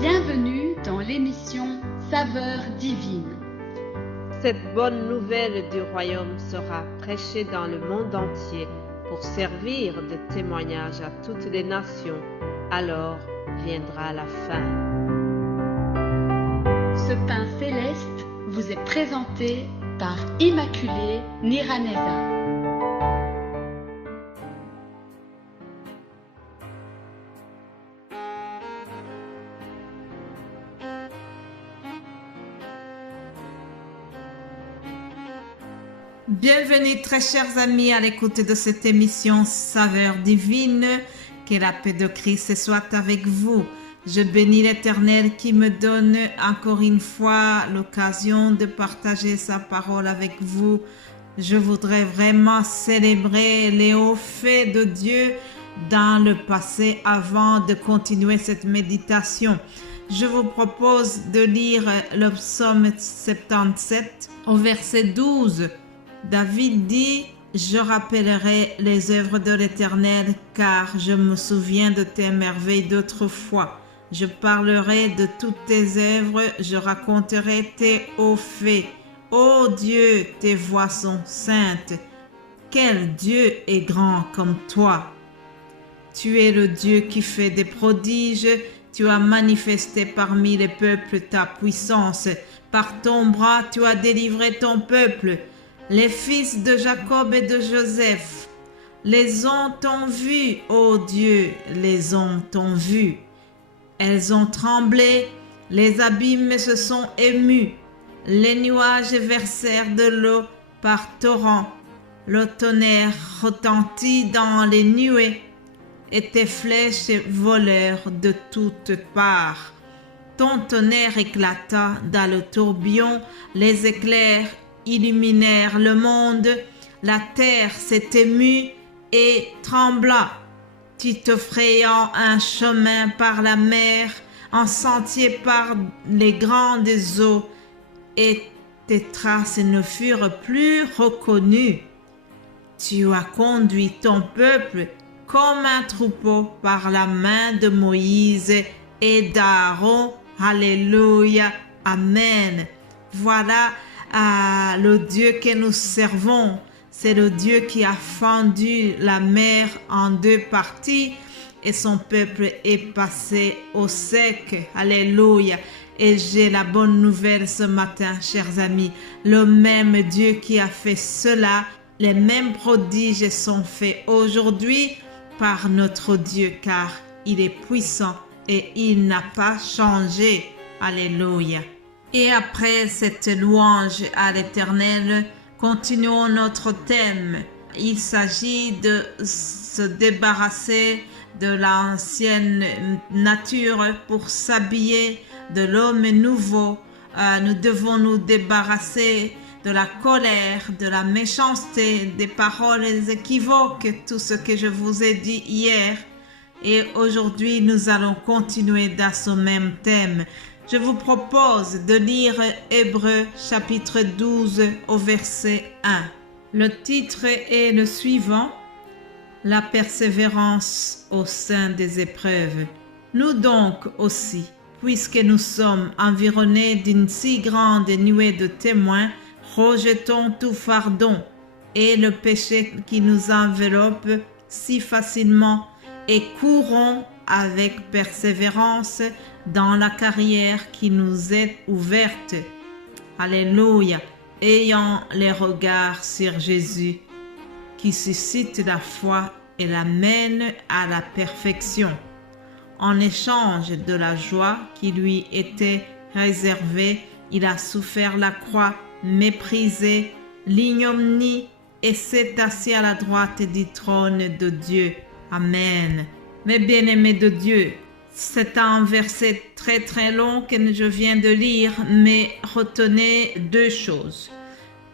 Bienvenue dans l'émission Saveurs divines. Cette bonne nouvelle du royaume sera prêchée dans le monde entier pour servir de témoignage à toutes les nations. Alors viendra la fin. Ce pain céleste vous est présenté par Immaculée Niraneza. Bienvenue très chers amis à l'écoute de cette émission Saveurs divines. Que la paix de Christ soit avec vous. Je bénis l'Éternel qui me donne encore une fois l'occasion de partager sa parole avec vous. Je voudrais vraiment célébrer les hauts faits de Dieu dans le passé avant de continuer cette méditation. Je vous propose de lire le psaume 77 au verset 12. David dit: je rappellerai les œuvres de l'Éternel, car je me souviens de tes merveilles d'autrefois. Je parlerai de toutes tes œuvres, je raconterai tes hauts faits. Ô Dieu, tes voies sont saintes. Quel Dieu est grand comme toi! Tu es le Dieu qui fait des prodiges, tu as manifesté parmi les peuples ta puissance. Par ton bras, tu as délivré ton peuple. Les fils de Jacob et de Joseph, les ont vu, ô Dieu, les ont vu. Elles ont tremblé, les abîmes se sont émus, les nuages versèrent de l'eau par torrents, le tonnerre retentit dans les nuées, et tes flèches volèrent de toutes parts. Ton tonnerre éclata dans le tourbillon, les éclairs illuminèrent le monde, la terre s'est émue et trembla. Tu te frayant un chemin par la mer, un sentier par les grandes eaux, et tes traces ne furent plus reconnues. Tu as conduit ton peuple comme un troupeau par la main de Moïse et d'Aaron. Alléluia, Amen. Voilà le Dieu que nous servons. C'est le Dieu qui a fendu la mer en deux parties et son peuple est passé au sec. Alléluia. Et j'ai la bonne nouvelle ce matin, chers amis. Le même Dieu qui a fait cela, les mêmes prodiges sont faits aujourd'hui par notre Dieu, car il est puissant et il n'a pas changé. Alléluia. Et après cette louange à l'Éternel, continuons notre thème. Il s'agit de se débarrasser de l'ancienne nature pour s'habiller de l'homme nouveau. Nous devons nous débarrasser de la colère, de la méchanceté, des paroles équivoques, tout ce que je vous ai dit hier. Et aujourd'hui, nous allons continuer dans ce même thème. Je vous propose de lire Hébreux chapitre 12 au verset 1. Le titre est le suivant: la persévérance au sein des épreuves. Nous donc aussi, puisque nous sommes environnés d'une si grande nuée de témoins, rejetons tout fardeau et le péché qui nous enveloppe si facilement et courons avec persévérance dans la carrière qui nous est ouverte. Alléluia. Ayant les regards sur Jésus, qui suscite la foi et l'amène à la perfection. En échange de la joie qui lui était réservée, il a souffert la croix, méprisé l'ignominie et s'est assis à la droite du trône de Dieu. Amen. Mes bien-aimés de Dieu, c'est un verset très long que je viens de lire, mais retenez deux choses.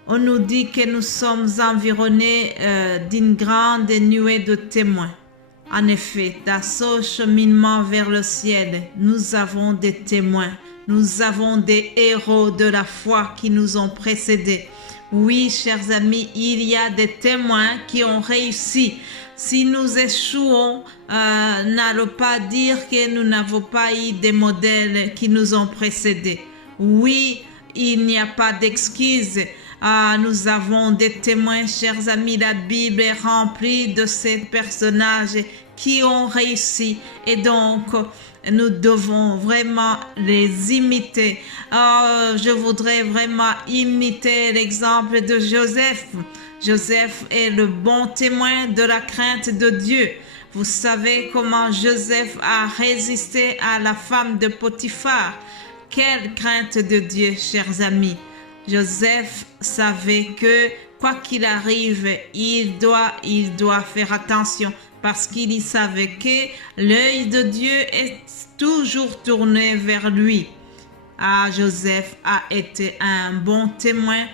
On nous dit que nous sommes environnés d'une grande nuée de témoins. En effet, dans ce cheminement vers le ciel, nous avons des témoins, nous avons des héros de la foi qui nous ont précédés. Oui, chers amis, il y a des témoins qui ont réussi. si nous échouons, n'allons pas dire que nous n'avons pas eu des modèles qui nous ont précédés. Oui, il n'y a pas d'excuses. Nous avons des témoins, chers amis. La Bible est remplie de ces personnages qui ont réussi. Et donc, nous devons vraiment les imiter. Je voudrais vraiment imiter l'exemple de Joseph. Joseph est le bon témoin de la crainte de Dieu. Vous savez comment Joseph a résisté à la femme de Potiphar. Quelle crainte de Dieu, chers amis. Joseph savait que quoi qu'il arrive, il doit faire attention parce qu'il savait que l'œil de Dieu est toujours tourné vers lui. Joseph a été un bon témoin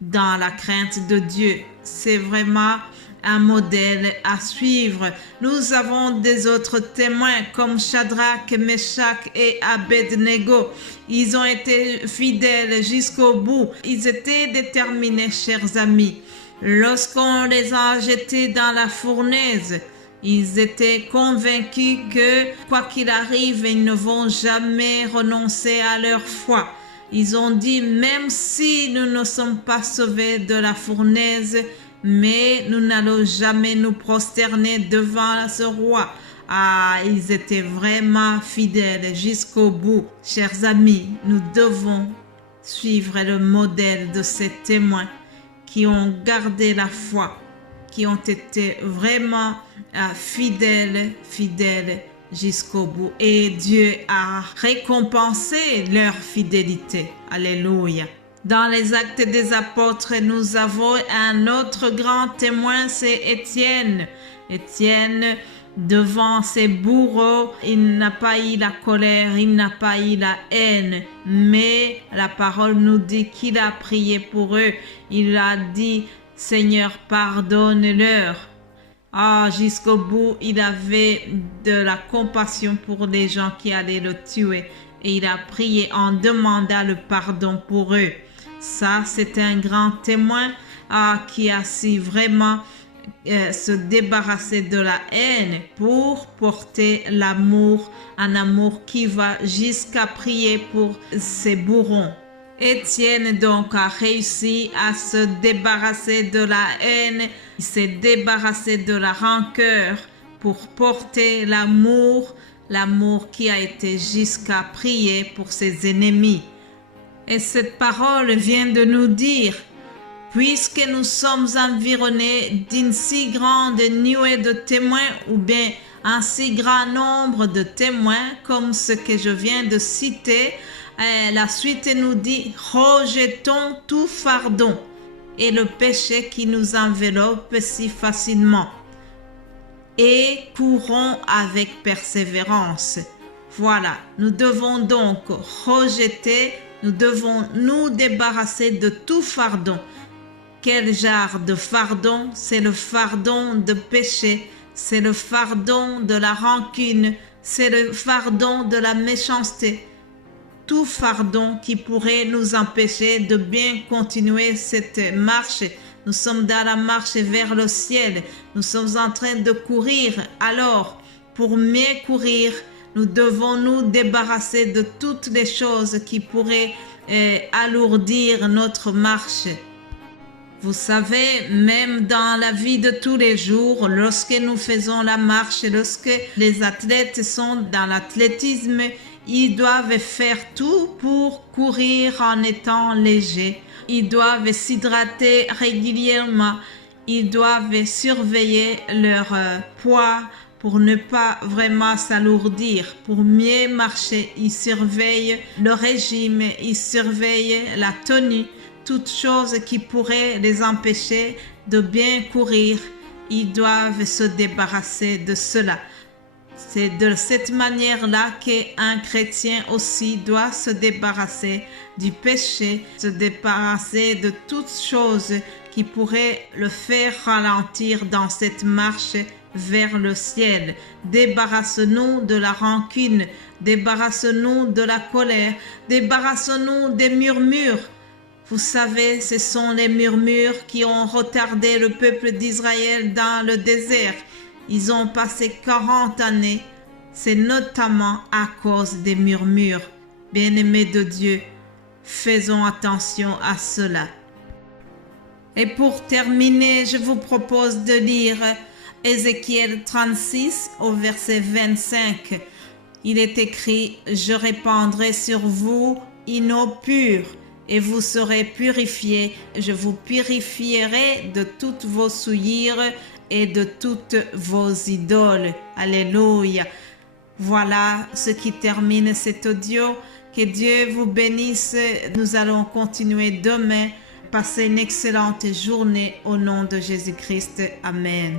dans la crainte de Dieu. C'est vraiment un modèle à suivre. Nous avons des autres témoins comme Shadrach, Meshach et Abednego. Ils ont été fidèles jusqu'au bout. Ils étaient déterminés, chers amis. Lorsqu'on les a jetés dans la fournaise, ils étaient convaincus que, quoi qu'il arrive, ils ne vont jamais renoncer à leur foi. Ils ont dit, même si nous ne sommes pas sauvés de la fournaise, mais nous n'allons jamais nous prosterner devant ce roi. Ils étaient vraiment fidèles jusqu'au bout. Chers amis, nous devons suivre le modèle de ces témoins qui ont gardé la foi, qui ont été vraiment fidèles jusqu'au bout. Et Dieu a récompensé leur fidélité. Alléluia. Dans les Actes des Apôtres, nous avons un autre grand témoin, c'est Étienne. Étienne, devant ses bourreaux, il n'a pas eu la colère, il n'a pas eu la haine, mais la parole nous dit qu'il a prié pour eux. Il a dit, Seigneur, pardonne-leur. Jusqu'au bout, il avait de la compassion pour les gens qui allaient le tuer. Et il a prié en demandant le pardon pour eux. Ça, c'est un grand témoin qui a su vraiment se débarrasser de la haine pour porter l'amour, un amour qui va jusqu'à prier pour ses bourrons. Étienne donc a réussi à se débarrasser de la haine, il s'est débarrassé de la rancœur pour porter l'amour qui a été jusqu'à prier pour ses ennemis. Et cette parole vient de nous dire, puisque nous sommes environnés d'une si grande nuée de témoins ou bien un si grand nombre de témoins comme ce que je viens de citer, la suite nous dit, rejetons tout fardeau et le péché qui nous enveloppe si facilement et courons avec persévérance. Voilà, nous devons donc rejeter, nous devons nous débarrasser de tout fardeau. Quel genre de fardeau? C'est le fardeau de péché, c'est le fardeau de la rancune, c'est le fardeau de la méchanceté. Tout fardeau qui pourrait nous empêcher de bien continuer cette marche. Nous sommes dans la marche vers le ciel. Nous sommes en train de courir. Alors, pour mieux courir, nous devons nous débarrasser de toutes les choses qui pourraient alourdir notre marche. Vous savez, même dans la vie de tous les jours, lorsque nous faisons la marche, lorsque les athlètes sont dans l'athlétisme, ils doivent faire tout pour courir en étant légers. Ils doivent s'hydrater régulièrement. Ils doivent surveiller leur poids pour ne pas vraiment s'alourdir. Pour mieux marcher, ils surveillent le régime, ils surveillent la tenue. Toutes choses qui pourraient les empêcher de bien courir, ils doivent se débarrasser de cela. C'est de cette manière-là qu'un chrétien aussi doit se débarrasser du péché, se débarrasser de toutes choses qui pourraient le faire ralentir dans cette marche vers le ciel. Débarrassons-nous de la rancune, débarrassons-nous de la colère, débarrassons-nous des murmures. Vous savez, ce sont les murmures qui ont retardé le peuple d'Israël dans le désert. ils ont passé 40 années, c'est notamment à cause des murmures. Bien-aimés de Dieu, faisons attention à cela. Et pour terminer, je vous propose de lire Ézéchiel 36 au verset 25. Il est écrit: « Je répandrai sur vous une eau pure, et vous serez purifiés. Je vous purifierai de toutes vos souillures et de toutes vos idoles. » Alléluia. Voilà ce qui termine cet audio. Que Dieu vous bénisse. Nous allons continuer demain. Passez une excellente journée au nom de Jésus-Christ. Amen.